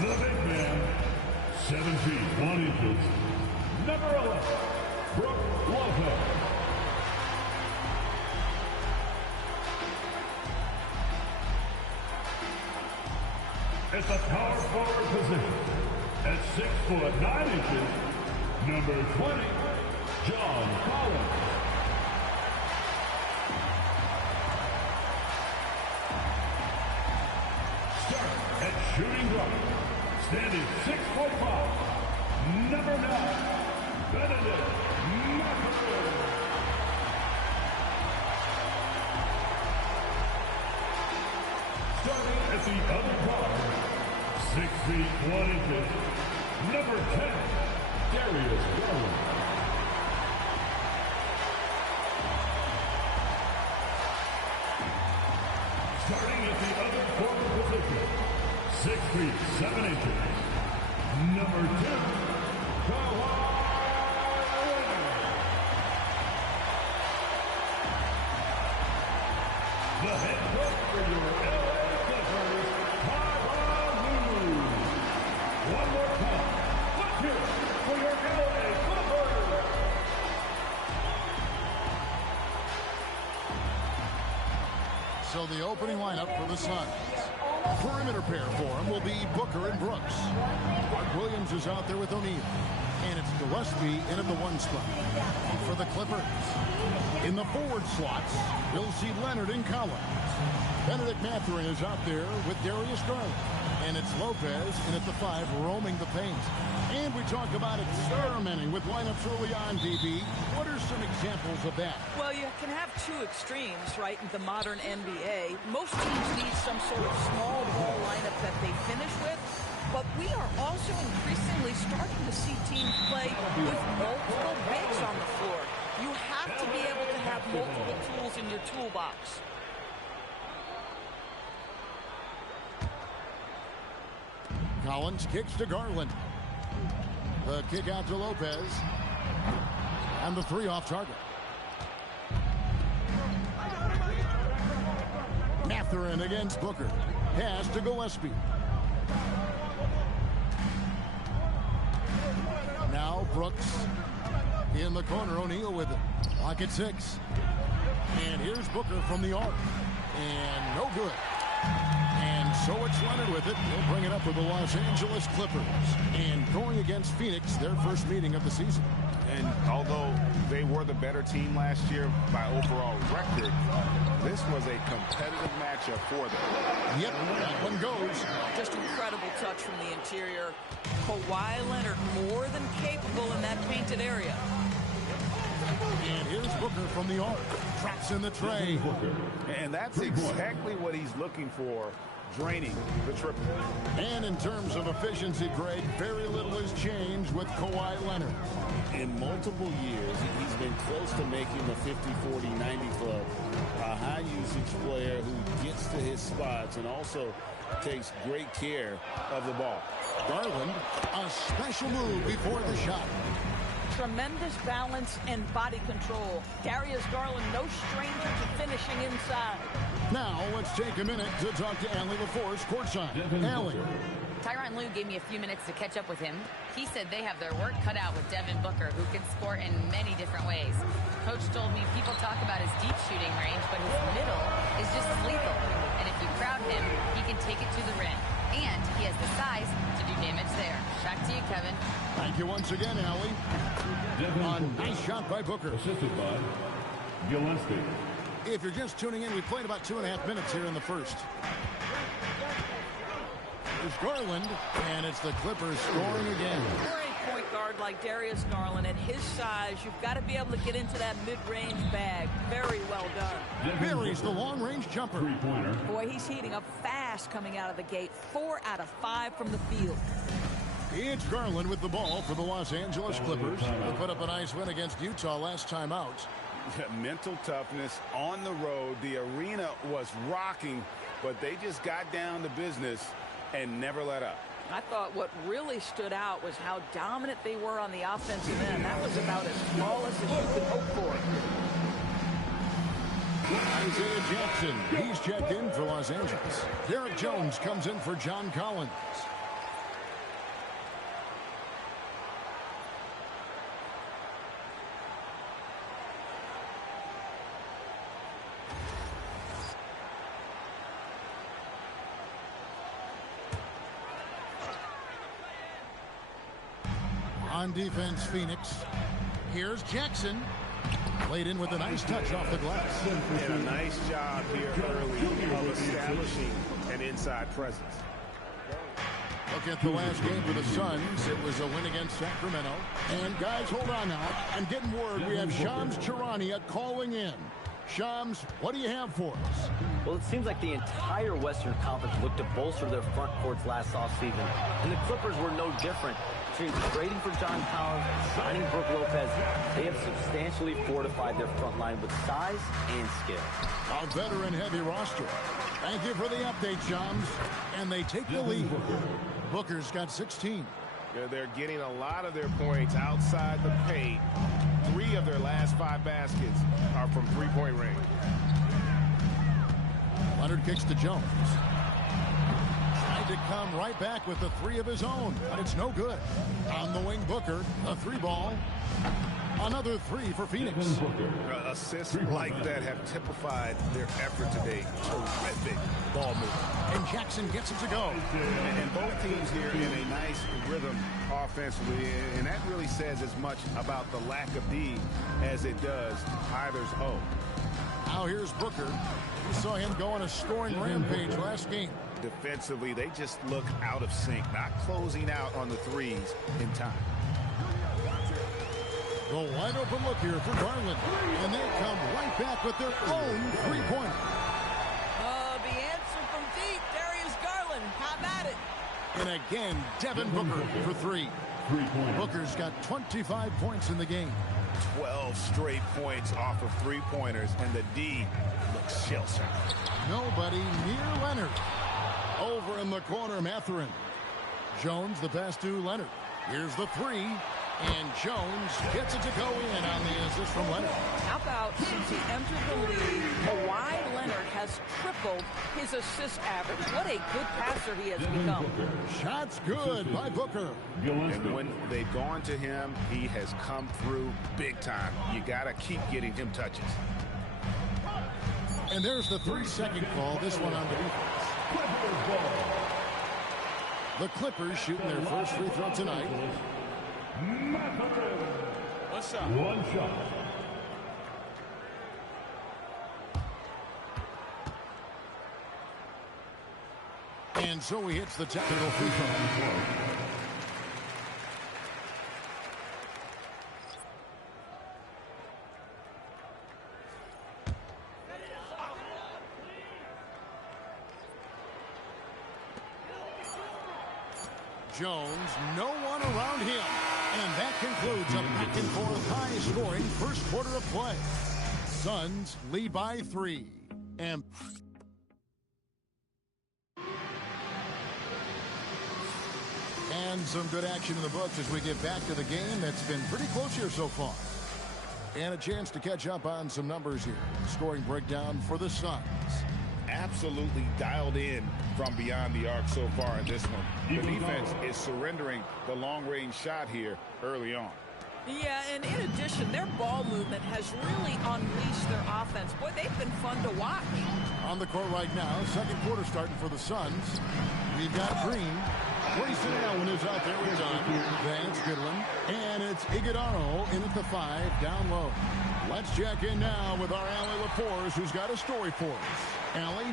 The big man, 7 feet 1 inches, number 11, Brook Lopez. At the power forward position, at 6 foot 9 inches, number 20, John Collins. Start at shooting guard, standing 6'5", number 9, Benedict Mathurin. Starting at the other guard, 6 feet 1 inches, number 10, Darius Garland. Starting at the other forward position, 6 feet 7 inches, number 2, Kawhi Leonard. The head coach for your LA Clippers, Tyronn Lue. One more time, let's hear it for your LA Clippers. So the opening lineup for the Suns. Perimeter pair for him will be Booker and Brooks. Mark Williams is out there with O'Neal. And it's Gillespie in at the 1 spot. For the Clippers, in the forward slots, we'll see Leonard and Collins. Benedict Mathurin is out there with Darius Garland. And it's Lopez in at the 5 roaming the paint. And we talk about experimenting with lineups early on, DB. What are some examples of that? Well, you can have two extremes, right, in the modern NBA. Most teams need some sort of small ball lineup that they finish with. But we are also increasingly starting to see teams play with multiple bigs on the floor. You have to be able to have multiple tools in your toolbox. Collins kicks to Garland. The kick out to Lopez. And the 3 off target. Mathurin against Booker. Pass to Gillespie. Now Brooks in the corner. O'Neal with it. Lock at 6. And here's Booker from the arc. And no good. And so it's Leonard with it. He'll bring it up with the Los Angeles Clippers. And going against Phoenix, their first meeting of the season. And although they were the better team last year by overall record, this was a competitive matchup for them. Yep, that one goes. Just incredible touch from the interior. Kawhi Leonard more than capable in that painted area. And here's Booker from the arc. Traps in the tray. And that's exactly what he's looking for, draining the triple. And in terms of efficiency, Greg, very little has changed with Kawhi Leonard. In multiple years, he's been close to making the 50-40-90 club. A high-usage player who gets to his spots and also takes great care of the ball. Garland, a special move before the shot. Tremendous balance and body control. Darius Garland, no stranger to finishing inside. Now, let's take a minute to talk to Allie LaForce courtside. Allie. Tyronn Lue gave me a few minutes to catch up with him. He said they have their work cut out with Devin Booker, who can score in many different ways. Coach told me people talk about his deep shooting range, but his middle is just as lethal. And if you crowd him, he can take it to the rim. And he has the size to do damage there. Back to you, Kevin. Thank you once again, Allie. A nice shot by Booker. Assisted by Gillespie. If you're just tuning in, we played about 2.5 minutes here in the first. There's Garland, and it's the Clippers scoring again. For a point guard like Darius Garland, at his size, you've got to be able to get into that mid-range bag. Very well done. Buries the long-range jumper. Three-pointer. Boy, he's heating up fast coming out of the gate. 4 out of 5 from the field. It's Garland with the ball for the Los Angeles Clippers. They put up a nice win against Utah last time out. Mental toughness on the road. The arena was rocking, but they just got down to business and never let up. I thought what really stood out was how dominant they were on the offensive end. That was about as flawless as you could hope for. Isaiah Jackson, he's checked in for Los Angeles. Derek Jones comes in for John Collins. On defense, Phoenix. Here's Jackson. Played in with a nice touch off the glass. And a nice job here early of establishing an inside presence. Look at the last game for the Suns. It was a win against Sacramento. And guys, hold on now. I'm getting word we have Shams Charania calling in. Shams, what do you have for us? Well, it seems like the entire Western Conference looked to bolster their front courts last offseason. And the Clippers were no different. Between trading for John Collins and signing Brook Lopez, they have substantially fortified their front line with size and skill. A veteran-heavy roster. Thank you for the update, Shams. And they take the lead. Booker's got 16. Yeah, they're getting a lot of their points outside the paint. 3 of their last 5 baskets are from three-point range. Leonard kicks to Jones. Tried to come right back with the 3 of his own, but it's no good. On the wing, Booker, a 3-ball. Another 3 for Phoenix. Assists like that have typified their effort today. Terrific ball movement. And Jackson gets it to go. And both teams here in a nice rhythm offensively. And that really says as much about the lack of D as it does either's O. Now here's Booker. We saw him go on a scoring rampage last game. Defensively, they just look out of sync, not closing out on the threes in time. The wide open look here for Garland. And they come right back with their own three-pointer. The answer from deep, Darius Garland. Have at it. And again, Devin Booker for 3. Booker's got 25 points in the game. 12 straight points off of three-pointers, and the D looks shell-shocked. Nobody near Leonard. Over in the corner, Mathurin. Jones, the pass to Leonard. Here's the 3. And Jones gets it to go in on the assist from Leonard. How about since he entered the league, Kawhi Leonard has tripled his assist average. What a good passer he has become. Shots good by Booker. And when they've gone to him, he has come through big time. You got to keep getting him touches. And there's the 3-second call. This one on the defense. The Clippers shooting their first free throw tonight. One shot. And so he hits the technical free throw. Jones, no one around him. And that concludes a back-and-forth high-scoring first quarter of play. Suns lead by 3. And some good action in the books as we get back to the game that's been pretty close here so far. And a chance to catch up on some numbers here. Scoring breakdown for the Suns. Absolutely dialed in from beyond the arc so far in this one. The defense is surrendering the long-range shot here early on. Yeah, and in addition, their ball movement has really unleashed their offense. Boy, they've been fun to watch. On the court right now, second quarter starting for the Suns. We've got Green. Grayson Allen is out there with Dunn. Then it's Goodwin. And it's Iguodala in at the 5, down low. Let's check in now with our Allie LaForce, who's got a story for us. Allie?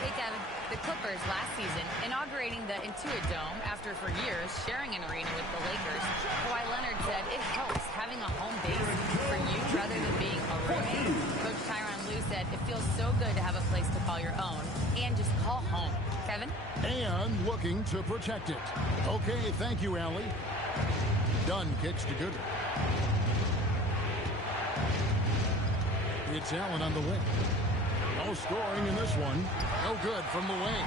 Hey, Kevin. The Clippers last season inaugurating the Intuit Dome after for years sharing an arena with the Lakers. Kawhi Leonard said it helps having a home base for you rather than being a roommate. Coach Tyronn Lue said it feels so good to have a place to call your own and just call home. Kevin? And looking to protect it. Okay, thank you, Allie. Dunn kicks to Goodwin. It's Allen on the wing. No scoring in this one. No good from the wing.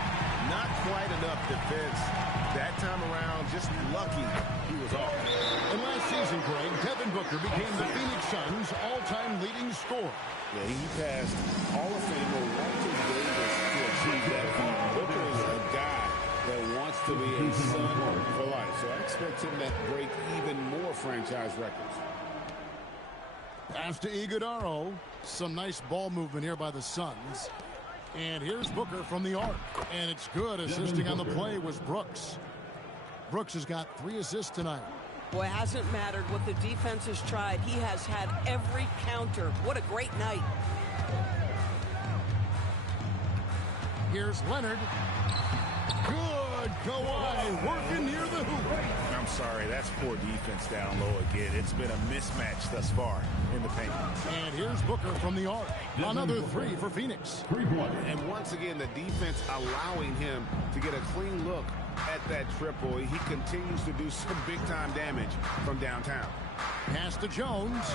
Not quite enough defense. That time around, just lucky he was off. And last season, Craig, Devin Booker became the Phoenix Suns' all-time leading scorer. Yeah, he passed Hall of Famer Walter Davis to achieve that feat. Booker is a guy that wants to be a Sun for life. So I expect him to break even more franchise records. Pass to Iguodala. Some nice ball movement here by the Suns. And here's Booker from the arc. And it's good. Assisting on the play was Brooks. Brooks has got 3 assists tonight. Well, it hasn't mattered what the defense has tried. He has had every counter. What a great night. Here's Leonard. Good. Kawhi working near the hoop. I'm sorry, that's poor defense down low again. It's been a mismatch thus far in the paint. And here's Booker from the arc. Another three for Phoenix. 3-point. And once again, the defense allowing him to get a clean look at that triple. He continues to do some big-time damage from downtown. Pass to Jones.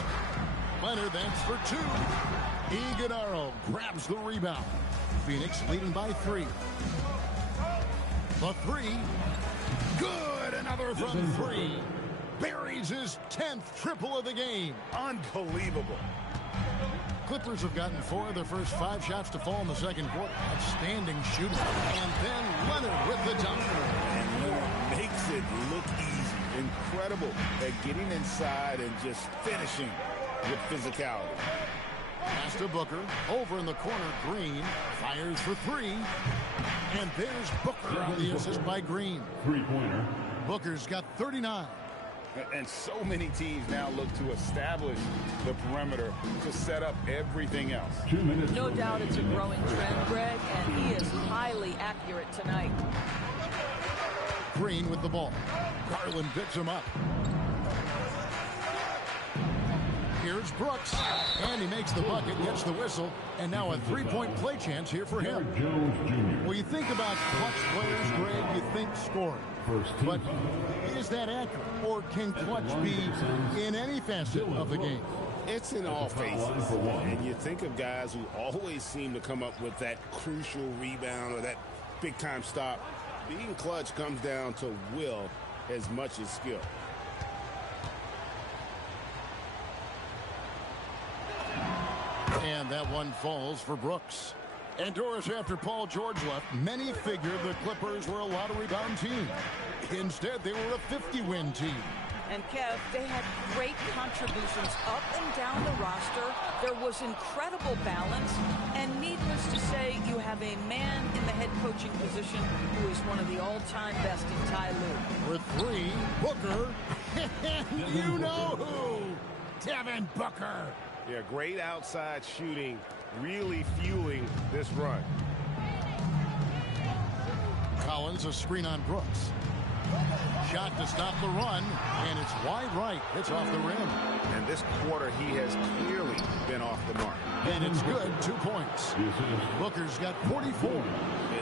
Leonard, that's for two. Iguodala grabs the rebound. Phoenix leading by 3. The three. Good. Another from 3. Buries his 10th triple of the game. Unbelievable. Clippers have gotten 4 of their first 5 shots to fall in the second quarter. Outstanding shooting. And then Leonard with the dunk. And Leonard makes it look easy. Incredible at getting inside and just finishing with physicality. Pass to Booker. Over in the corner, Green fires for 3. And there's Booker on the assist by Green. 3-pointer. Booker's got 39. And so many teams now look to establish the perimeter to set up everything else. 2 minutes. No doubt it's a growing trend, Greg, and he is highly accurate tonight. Green with the ball. Garland picks him up. Here's Brooks. And he makes the bucket, gets the whistle, and now a 3-point play chance here for him. Jones Jr. When you think about clutch players, Greg, you think scoring. But is that accurate? Or can clutch be in any facet of the game? It's in all phases. And you think of guys who always seem to come up with that crucial rebound or that big-time stop. Being clutch comes down to will as much as skill. And that one falls for Brooks. And Doris, after Paul George left, many figured the Clippers were a lottery-bound team. Instead, they were a 50-win team. And Kev, they had great contributions up and down the roster. There was incredible balance. And needless to say, you have a man in the head coaching position who is one of the all-time best in Ty Lue. With 3, Booker. You know who? Devin Booker. Yeah, great outside shooting, really fueling this run. Collins, a screen on Brooks. Shot to stop the run, and it's wide right. It's off the rim. And this quarter, he has clearly been off the mark. And it's good, 2 points. Booker's got 44.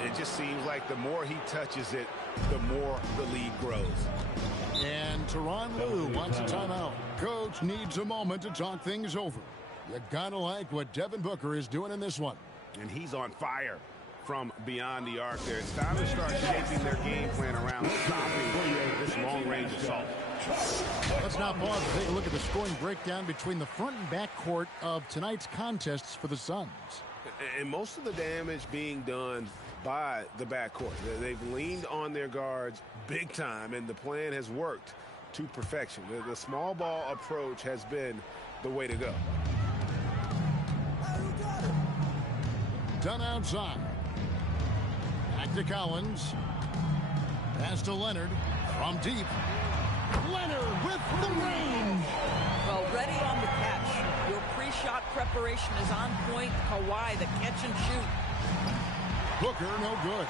It just seems like the more he touches it, the more the lead grows. And Tyronn Lue wants a timeout. Coach needs a moment to talk things over. You gotta like what Devin Booker is doing in this one. And he's on fire from beyond the arc there. It's time to start shaping their game plan around stopping this long-range assault. Let's now pause and take a look at the scoring breakdown between the front and back court of tonight's contests for the Suns. And most of the damage being done by the backcourt. They've leaned on their guards big time, and the plan has worked to perfection. The small ball approach has been the way to go. Done outside. Back to Collins. Pass to Leonard from deep. Leonard with the range. Well, ready on the catch. Your pre-shot preparation is on point. Kawhi, the catch and shoot. Booker, no good.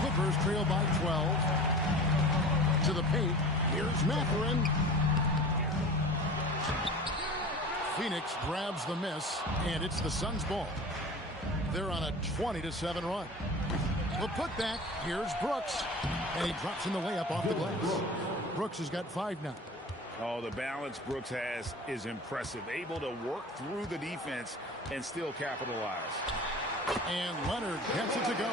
Clippers trail by 12. To the paint. Here's Mathurin. Phoenix grabs the miss, and it's the Suns' ball. They're on a 20-7 run. We'll put that. Here's Brooks. And he drops in the layup off the glass. Brooks has got 5 now. Oh, the balance Brooks has is impressive. Able to work through the defense and still capitalize. And Leonard gets it to go.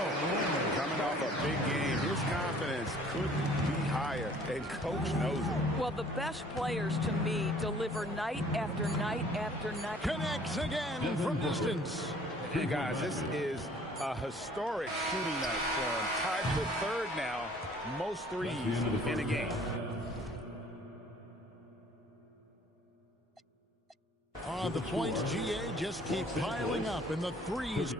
Coming off a big game, his confidence couldn't be higher, and coach knows it. Well, the best players to me deliver night after night after night. Connects again from distance. Hey, guys, this is a historic shooting night for him. Tied for 3rd now, most threes in a game. The points, GA, just keep piling up, and the threes